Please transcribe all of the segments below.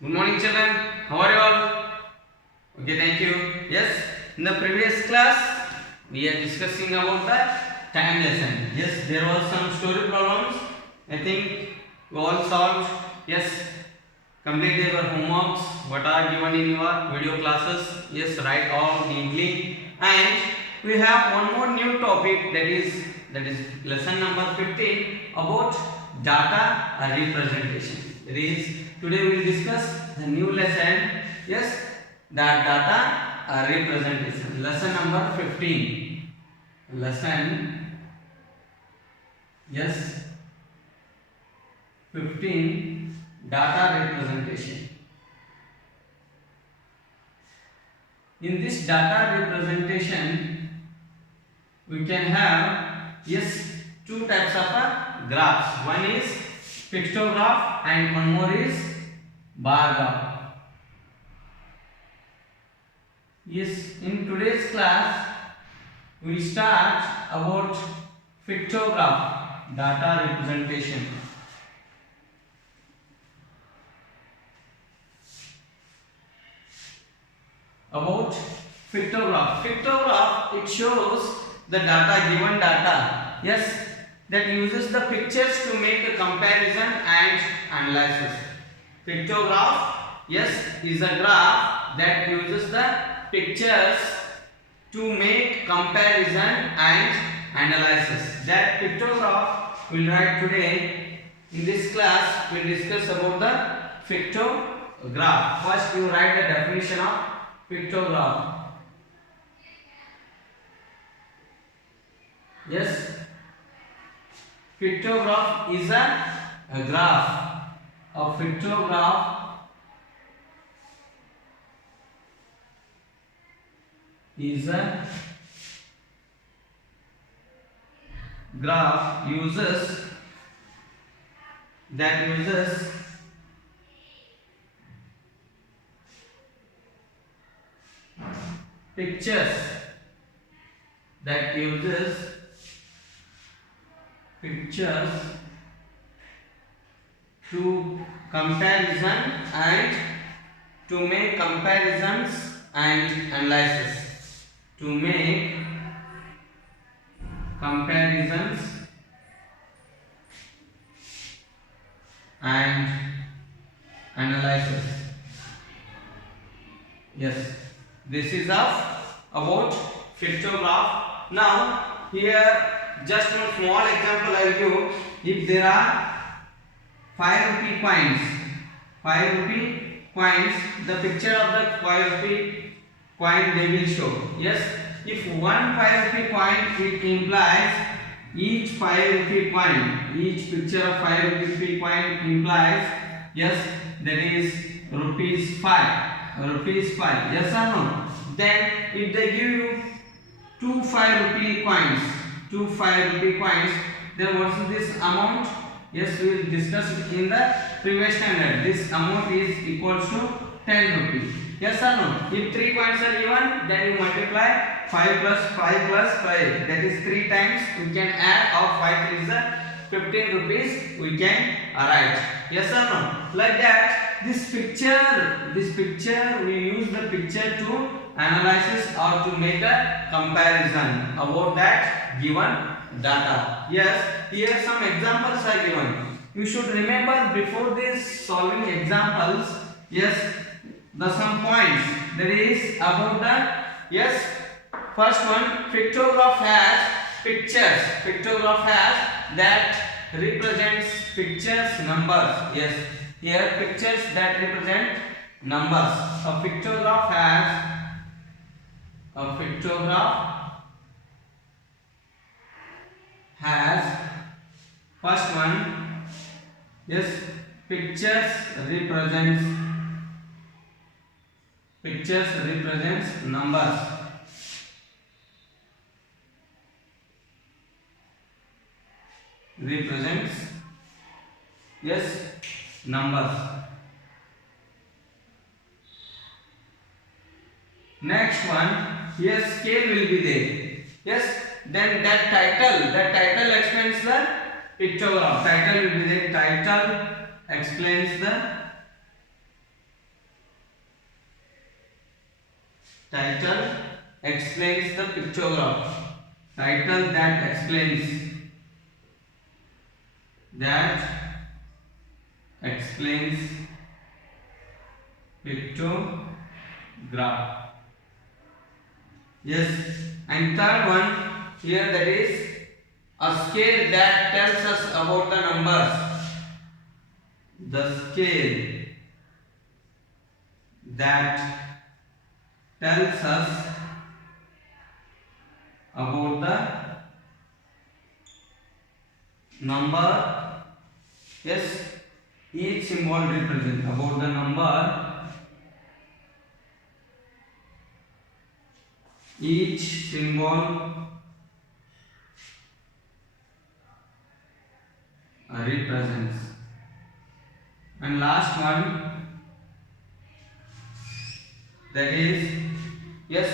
Good morning, children. How are you all? Okay, thank you. Yes, in the previous class, we are discussing about the time lesson. Yes, there was some story problems. I think you all solved. Yes, complete your homeworks. What are given in your video classes? Yes, write all neatly. And we have one more new topic that is lesson number 15 about data representation. That is, today we will discuss the new lesson. Yes, the data representation. Lesson number 15. Lesson, yes, 15, data representation. In this data representation, we can have, yes, two types of graphs. One is pictograph and one more is bar graph. Yes, in today's class, we start about pictograph data representation. About pictograph. Pictograph, it shows the data, given data. Yes, that uses the pictures to make a comparison and analysis. Pictograph, yes, is a graph that uses the pictures to make comparison and analysis. That pictograph we'll write today. In this class, we'll discuss about the pictograph. First, you write the definition of pictograph. Yes, pictograph is a graph. A pictograph is a graph uses pictures to comparison and to make comparisons and analysis. To make comparisons and analysis. Yes, this is about pictograph. Now here just one small example I will give. If there are 5 rupee coins, the picture of the 5 rupee coin they will show. Yes, if one 5 rupee coin, it implies each 5 rupee coin, each picture of 5 rupee coin implies, yes, that is rupees 5. Yes or no? Then if they give you two 5 rupee coins, then what is this amount? Yes, we will discuss it in the previous standard. This amount is equals to 10 rupees. Yes or no? If 3 coins are given, then you multiply 5 plus 5 plus 5. That is 3 times. We can add our 5 is 15 rupees. We can write. Yes or no? Like that. This picture, we use the picture to analysis or to make a comparison about that given data. Yes, here some examples are given. You should remember before this solving examples, yes, the some points. That is about the, yes, first one, pictograph has pictures. Pictograph has that represents pictures, numbers. Yes, here pictures that represent numbers. A pictograph has first one, yes, pictures represents numbers. Represents, yes, numbers. Next one, yes, scale will be there. Yes, then that title explains the pictograph. Title will be there. Title explains the Title explains the pictograph. Title that explains pictograph. Yes, and third one here, that is a scale that tells us about the numbers. The scale that tells us about the number. Yes, each symbol represents about the number. Each symbol represents. And last one, that is, yes,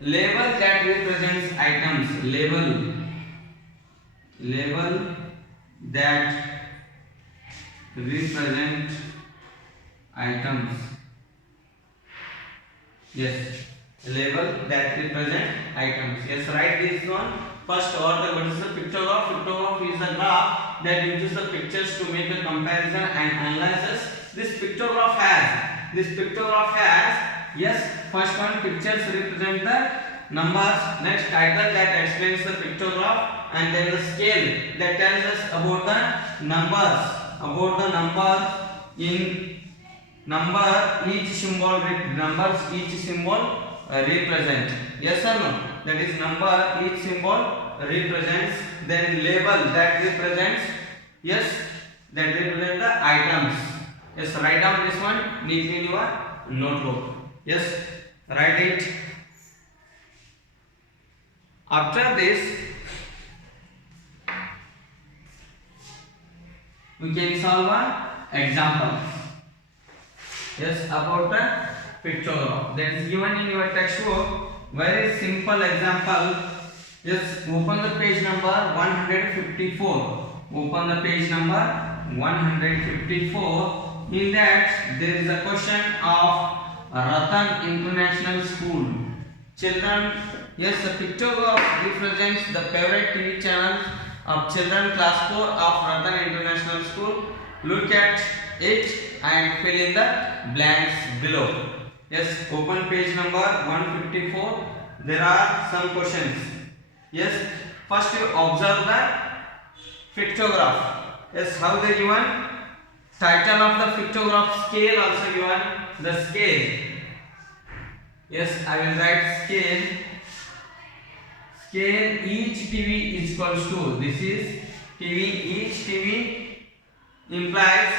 label that represents items. Label that represent items. Yes, label that represent items. Yes, write this one. First order, what is the pictograph? Pictograph is the graph that uses the pictures to make a comparison and analysis. This pictograph has, yes, first one, pictures represent the numbers. Next, title that explains the pictograph, and then the scale that tells us about the numbers. In number, each symbol represent. Yes or no? That is, number, each symbol represents. Then label that represents, yes, that represent the items. Yes, write down this one neatly in your notebook. Yes, write it. After this, we can solve an example. Yes, about the pictograph that is given in your textbook. Very simple example. Yes, open the page number 154. Open the page number 154. In that, there is a question of Ratan International School. Children, yes, the pictograph represents the favorite TV channel of children class 4 of Ratan International School. Look at it and fill in the blanks below. Yes, open page number 154. There are some questions. Yes, first you observe the pictograph. Yes, how they given? Title of the pictograph, scale also given. The scale. Yes, I will write scale. Scale, each TV is equals to, this is TV, each TV implies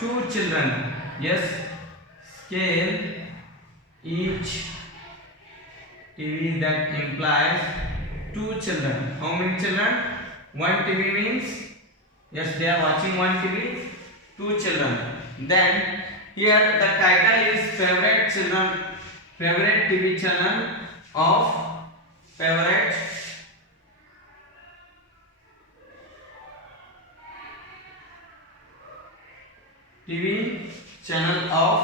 2 children. Yes, scale, each TV that implies 2 children. How many children? 1 TV means, yes, they are watching 1 TV, 2 children. Then here the title is favorite TV channel of favorite TV channels of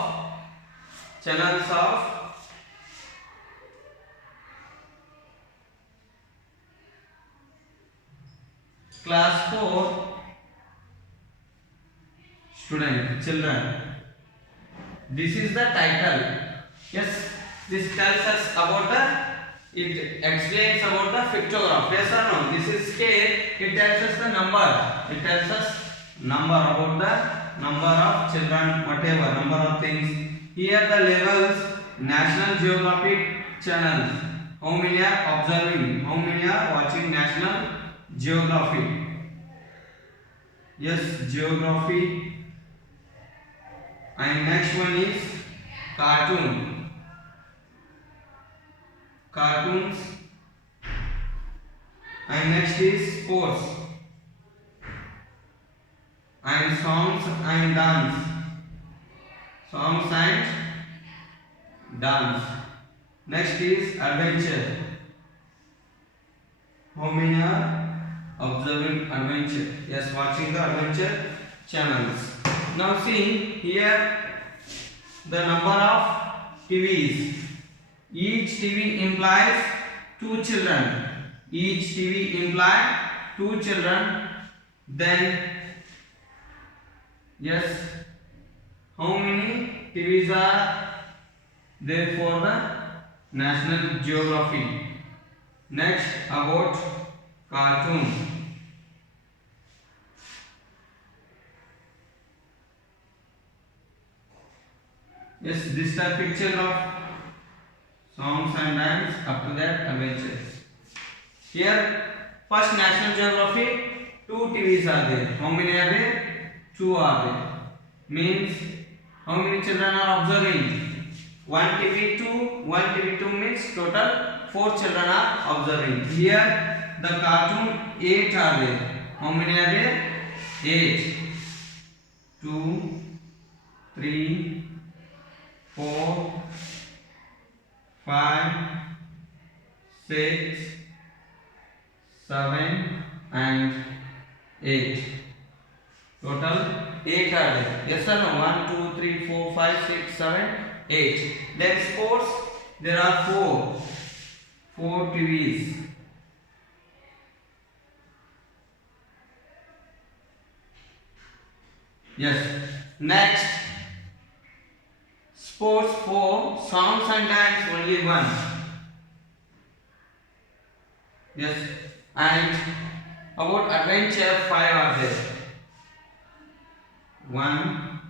class 4 children. This is the title. Yes, this tells us about it explains about the pictograph. Yes or no? This is scale. It tells us the number. It tells us number, about the number of children, whatever number of things. Here the labels: National Geographic channel. How many are observing? How many are watching National Geography? Yes, Geography. And next one is cartoons. And next is sports and songs and dance. Next is adventure. How many are observing adventure? Yes, watching the adventure channels. Now see here the number of TVs. Each TV implies two children. Each TV implies two children. Then yes, how many TVs are there for the National Geography? Next, about cartoon. Yes, this is a picture of songs and dance. After that, adventures. Here, first National Geography, two TVs are there. How many are there? Two are there. Means how many children are observing? One TV two means total 4 children are observing. Here the cartoon 8 are there. How many are there? 8. 2, 3, 4, 5, 6, 7 and 8. Total 8 are there. Yes or no? 1, 2, 3, 4, 5, 6, 7, 8. Then sports, there are 4 TVs. Yes. Next, sports 4, songs and dance only 1. Yes. And about adventure 5 are there. 1,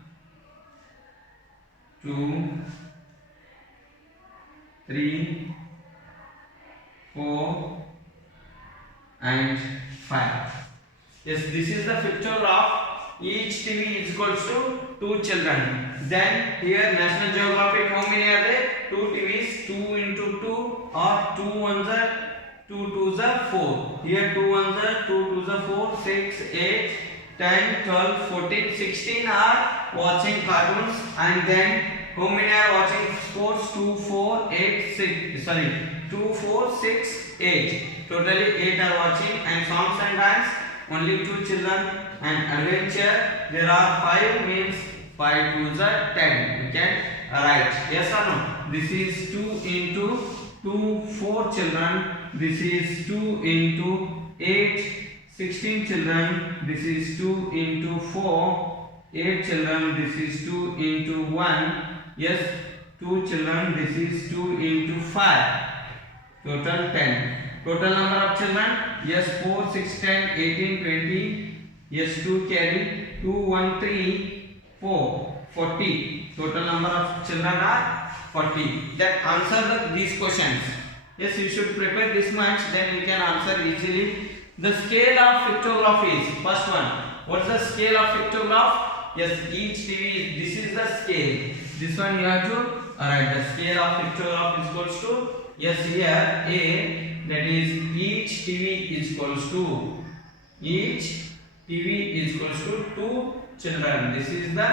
2, 3, 4 and 5. Yes, this is the picture of each TV is equals to 2 children. Then here National Geographic, how many are there? 2 TVs, 2 into 2 or 2 ones are 2 2s are 4. Here 2 ones are 2 2s are 4, 6, 8, 10, 12, 14, 16 are watching cartoons. And then how many are watching sports? 2, 4, 8, 6. Sorry, 2, 4, 6, 8. Totally 8 are watching. And songs and dance only 2 children. And adventure there are 5 means 5 2s are 10. You can write. Yes or no? This is 2 into 2, 4 children. This is 2 into 8, 16 children. This is 2 into 4, 8 children. This is 2 into 1. Yes, 2 children. This is 2 into 5. Total 10. Total number of children? Yes, 4, 6, 10, 18, 20. Yes, 2 carry. 2, 1, 3, 4. 40. Total number of children are 40. That answer these questions. Yes, you should prepare this much, then you can answer easily. The scale of pictograph is first one. What's the scale of pictograph? Yes, each TV, this is the scale. This one you have to write. The scale of pictograph is equals to, yes, here A, that is each TV is equals to, each TV is equals to 2 children. This is the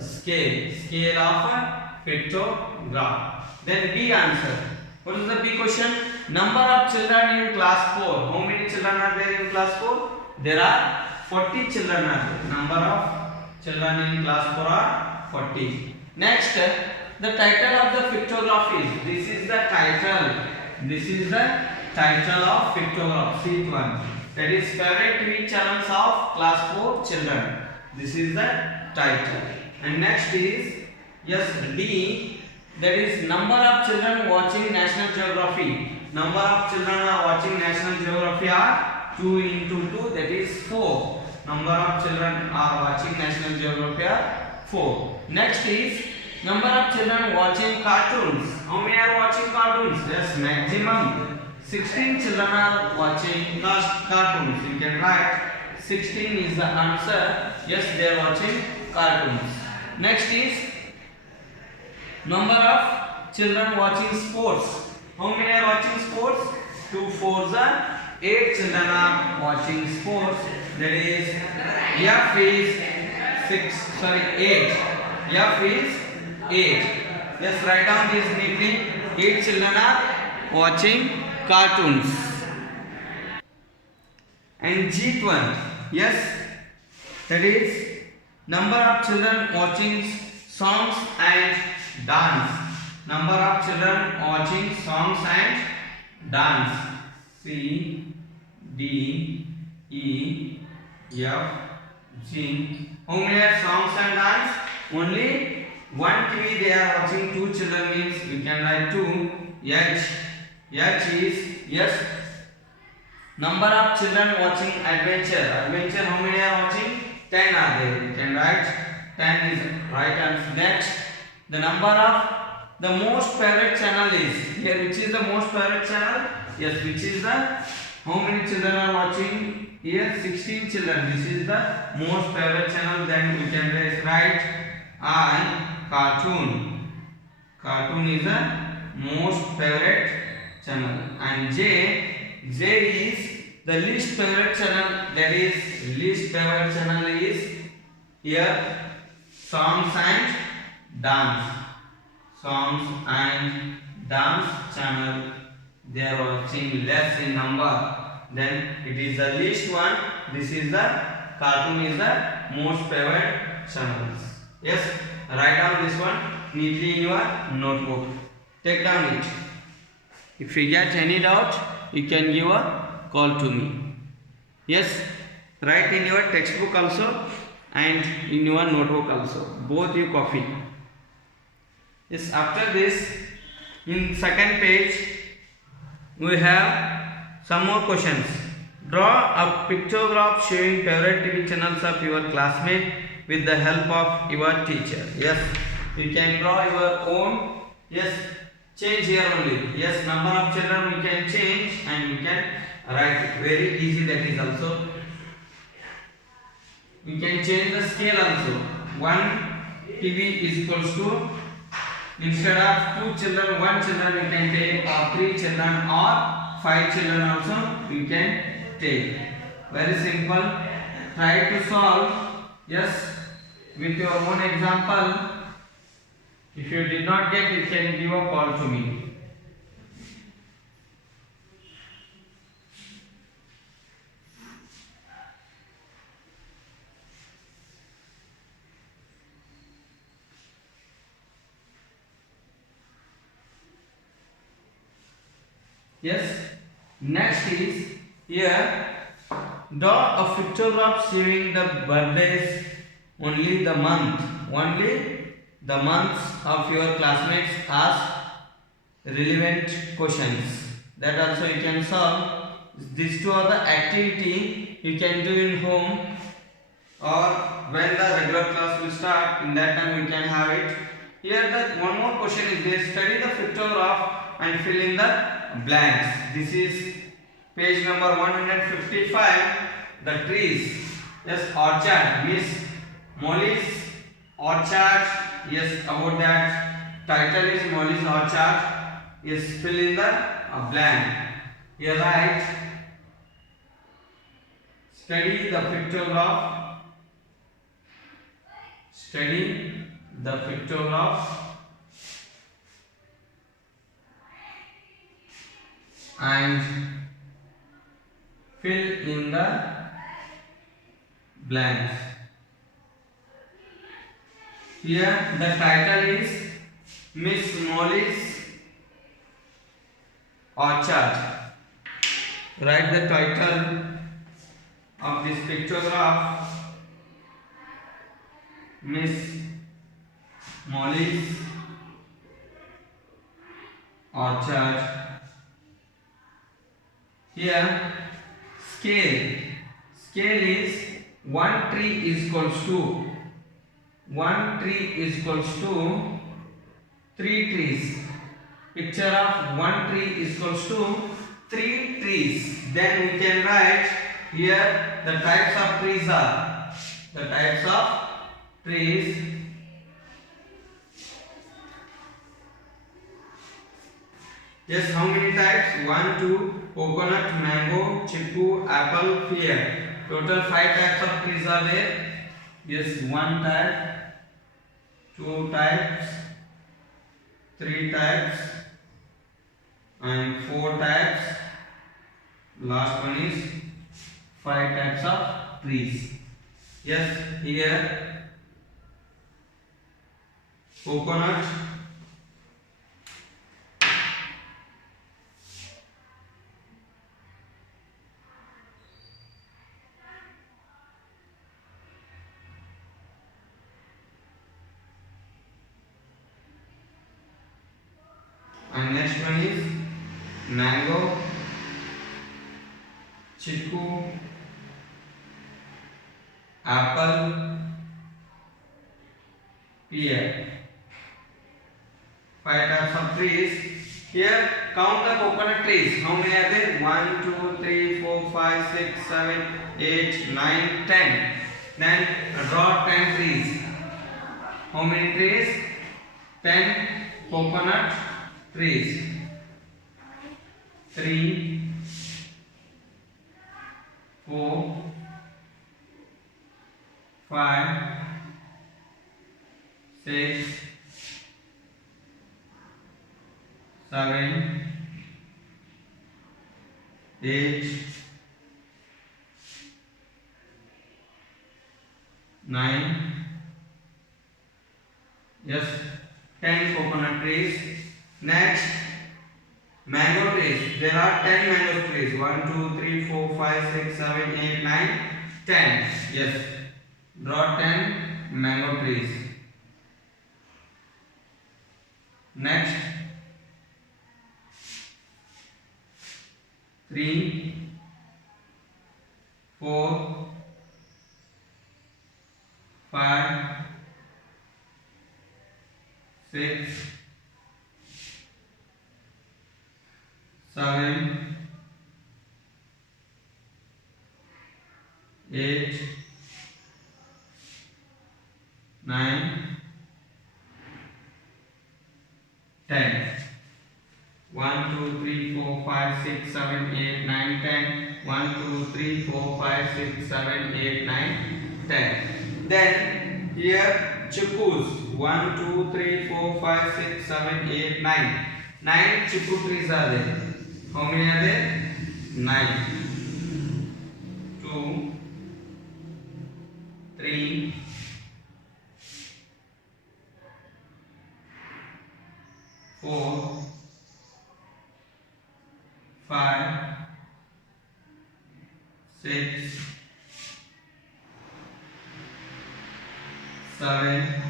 scale of a pictograph. Then B answer. What is the B question? Number of children in class 4. How many children are there in class 4? There are 40 children are there. Number of children in class 4 are 40. Next, the title of the pictograph is, this is the title. This is the title of pictograph, sheet 1. That is favorite TV channels of class 4 children. This is the title. And next is, yes, D, that is number of children watching National Geography. Number of children are watching National Geography are 2 into 2, that is 4. Number of children are watching National Geography are 4. Next is number of children watching cartoons. How many are watching cartoons? Yes, maximum 16 children are watching cartoons. You can write 16 is the answer. Yes, they are watching cartoons. Next is number of children watching sports. How many are watching sports? 2 4s are 8 children are watching sports. That is F is 8. F is 8. Yes, write down this neatly. 8 children are watching cartoons. And G one, yes, that is number of children watching songs and dance. Number of children watching songs and dance. C, D, E, F, G. How many are songs and dance? Only one TV they are watching. Two children means we can write 2. H. H is yes. Number of children watching adventure. Adventure, how many are watching? 10 are there. You can write 10 is right answer. Next, the number of the most favorite channel is here. Which is the most favorite channel? Yes, which is the how many children are watching? Here 16 children. This is the most favorite channel. Then we can write I cartoon. Cartoon is the most favorite channel. And J is the least favorite channel. That is least favorite channel is here songs and dance. Songs and dance channel. They are watching less in number. Then it is the least one. This is the cartoon is the most favorite channels. Yes, write down this one neatly in your notebook. Take down it. If you get any doubt, you can give a call to me. Yes, write in your textbook also and in your notebook also. Both you copy. Yes, after this, in second page, we have some more questions. Draw a pictograph showing favorite TV channels of your classmate with the help of your teacher. Yes, you can draw your own. Yes, change here only. Yes, number of children we can change and we can write it. Very easy that is also. We can change the scale also. 1 TV is equals to, instead of 2 children, 1 children we can take, or 3 children or 5 children also we can take. Very simple. Try to solve. Yes, with your own example. If you did not get, you can give a call to me. Yes, next is here, draw a pictograph showing the birthdays, only the months of your classmates. Ask relevant questions. That also you can solve. These two are the activity you can do in home, or when the regular class will start, in that time we can have it. Here the one more question is there. Study the pictograph and fill in the blanks. This is page number 155. The trees. Yes, orchard. Miss Molly's orchard. Yes, about that. Title is Molly's orchard. Yes, fill in the blank. Here write. Study the pictograph. Study the pictograph and fill in the blanks. Here the title is Miss Molly's orchard. Write the title of this pictograph, Miss Molly's orchard. Here scale. Scale is 1 tree is equals to 3 trees. Picture of 1 tree is equals to 3 trees. Then we can write here the types of trees are. The types of trees. Yes, how many types? 1, 2, coconut, mango, chiku, apple, pear. Total 5 types of trees are there. Yes, 1 type, 2 types, 3 types, and 4 types. Last one is 5 types of trees. Yes, here coconut, and next one is mango, chiku, apple, pear. 5 types of trees. Here count the coconut trees. How many are there? 1, 2, 3, 4, 5, 6, 7, 8, 9, 10. Then draw 10 trees. How many trees? 10 coconut trees. 3, 4, 5, 6, 7, 8, 9. Yes, 10 coconut trees. Next, mango trees. There are 10 mango trees. 1, 2, 3, 4, 5, 6, 7, 8, 9, 10. Yes, draw 10 mango trees. Next, 3, 4, 5, 6, 7, 8, 9, 10. 1, 2, 3, 4, 5, 6, 7, 8, 9, 10. 1, 2, 3, 4, 5, 6, 7, 8, 9, 10. Then here chickus. 1, 2, 3, 4, 5, 6, 7, 8, 9. 9 chiku trees are there. How many are there? 9. 2, 3, 4, 5, 6, 7,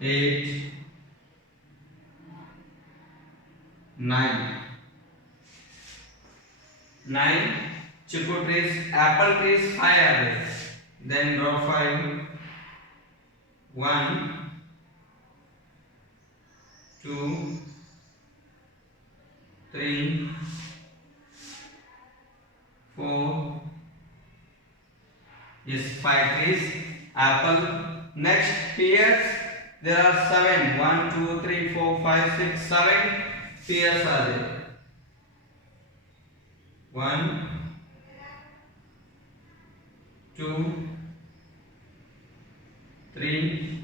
8, 9. 9 chiku trees. Apple trees 5 are there. Then draw 5. 1, 2, 3, 4. Yes, 5 trees. Apple. Next, pears. There are 7. 1, 2, 3, 4, 5, 6, 7 pears are there. 1, 2, 3,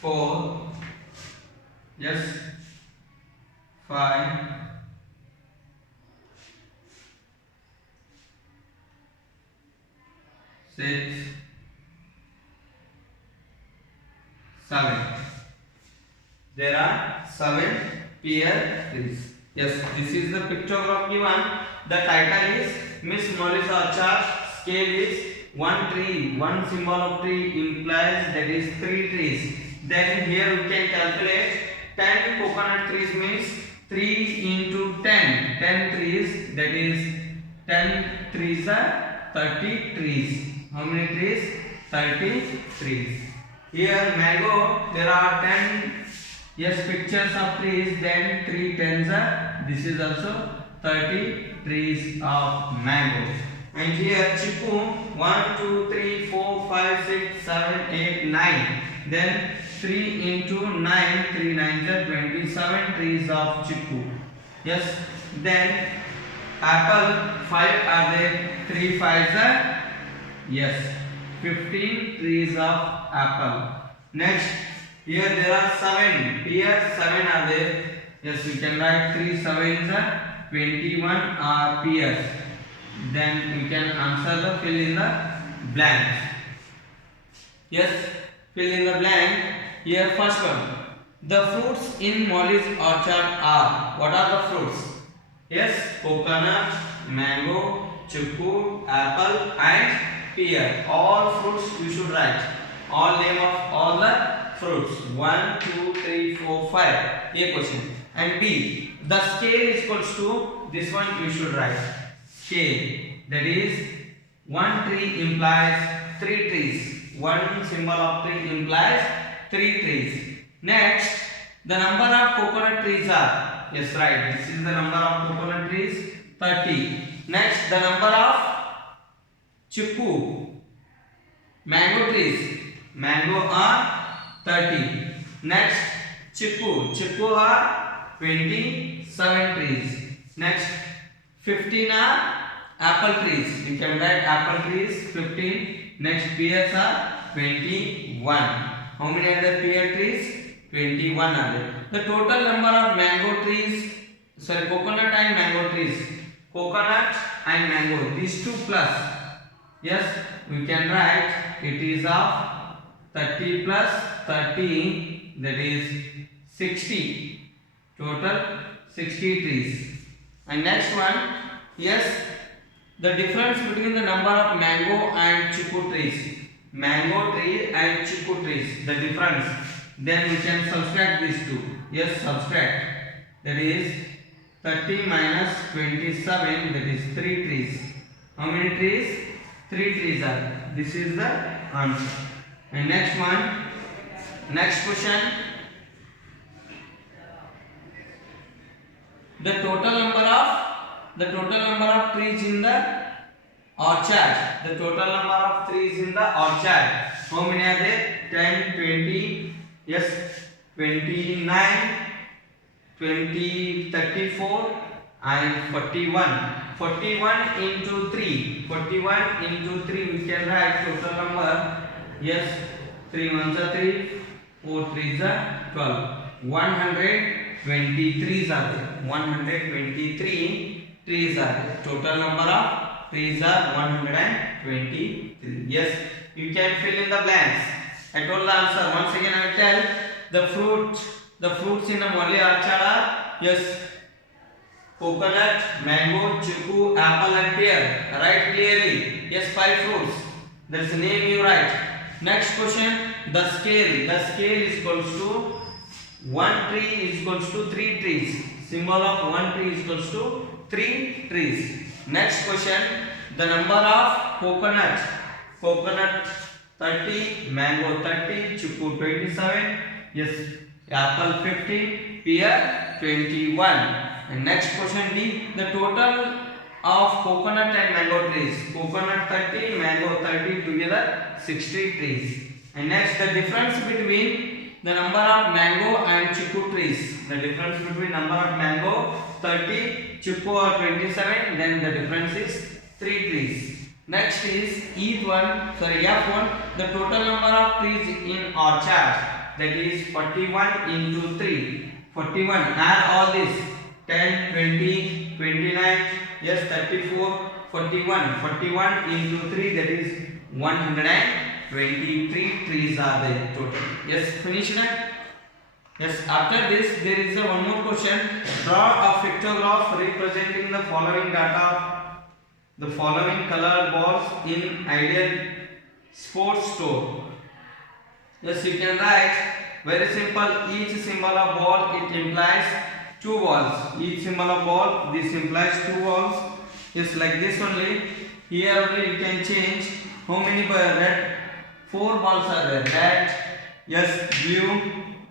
4. Yes, 5, 6, 7. There are 7 pear trees. Yes, this is the pictograph given. The title is Miss Molly's Orchard. Scale is 1 tree. 1 symbol of tree implies that is 3 trees. Then here we can calculate 10 coconut trees means 3 into 10. 10 trees, that is 10 trees are 30 trees. How many trees? 30 trees. Here mango, there are 10 yes pictures of trees, then 3 tens are, this is also 30 trees of mango. And here chiku, 1, 2, 3, 4, 5, 6, 7, 8, 9. Then 3 into 9, 3 nines are 27 trees of chiku. Yes, then apple 5 are there, 3 fives are, yes, 15 trees of apple. Next, here there are 7 pears, 7 are there. Yes, we can write 3 sevens are 21 are pears. Then we can answer the fill in the blanks. Yes, fill in the blank. Here first one. The fruits in Molly's orchard are. What are the fruits? Yes, coconut, mango, chiku, apple and pear. All fruits you should write. All name of all the fruits. 1, 2, 3, 4, 5. A question. And B, the scale is equals to this one you should write. Scale. That is 1 tree implies 3 trees. One symbol of tree implies 3 trees. Next, the number of coconut trees are, yes right, this is the number of coconut trees, 30. Next, the number of chiku, mango trees, mango are 30. Next, chiku are 27 trees. Next, 15 are apple trees, you can write apple trees 15. Next, pears are 21. How many are the pear trees? 21 are there. The total number of mango trees, sorry, coconut and mango trees, coconut and mango, these two plus, yes, we can write it is of 30 plus 30, that is 60. Total 60 trees. And next one, yes, the difference between the number of mango and chiku trees, mango tree and chiku trees, the difference, then we can subtract these two. Yes, subtract, that is 30 minus 27, that is 3 trees. How many trees? 3 trees are there. This is the answer. And next one, next question, the total number of trees in the orchard, the total number of trees in the orchard, how many are there? 10, 20, yes, 29, 20, 34 and 41. 41 into 3, 41 into 3, we can write total number, yes, 3 ones are 3, 4 3s are 12. 120 trees are there. 123 trees are there. Total number of trees are 123. Yes, you can fill in the blanks. I told the answer. Once again I will tell the fruits in the Molly orchard are, yes, coconut, mango, chiku, apple and pear. Write clearly. Yes, 5 fruits. That's the name you write. Next question, the scale. The scale is equals to 1 tree is equals to 3 trees. Symbol of 1 tree is equals to 3 trees. Next question, the number of coconut. Coconut 30, mango 30, chiku 27, yes, apple 50, pear 21. And next question D, the total of coconut and mango trees. Coconut 30, mango 30, together 60 trees. And next, the difference between the number of mango and chiku trees. The difference between number of mango 30, chiku or 27, then the difference is 3 trees. Next is F1, the total number of trees in orchard, that is 41 into 3. 41, add all this, 10, 20, 29, yes, 34, 41. 41 into 3, that is 123 trees are there total. Yes, finish that. Yes, after this there is one more question. Draw a pictograph representing the following data, the following color balls in ideal sports store. Yes, you can write very simple. Each symbol of ball, it implies 2 balls. Each symbol of ball, this implies 2 balls. Yes, like this only. Here only you can change how many red. 4 balls are there. Red, yes, blue,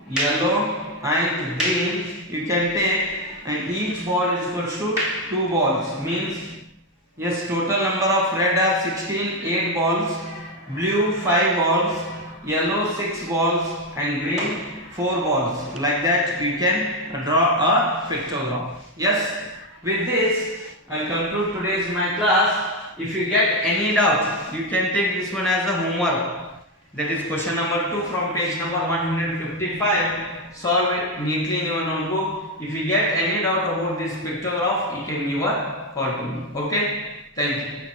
yellow and green. You can take, and each ball is equals to 2 balls. Means, yes, total number of red are 16, 8 balls, blue 5 balls, yellow 6 balls and green 4 balls. Like that you can draw a pictograph. Yes, with this I will conclude today's my class. If you get any doubt, you can take this one as a homework. That is question number 2 from page number 155. Solve it neatly in your notebook. If you get any doubt about this pictograph, you can give a call to me. Okay, thank you.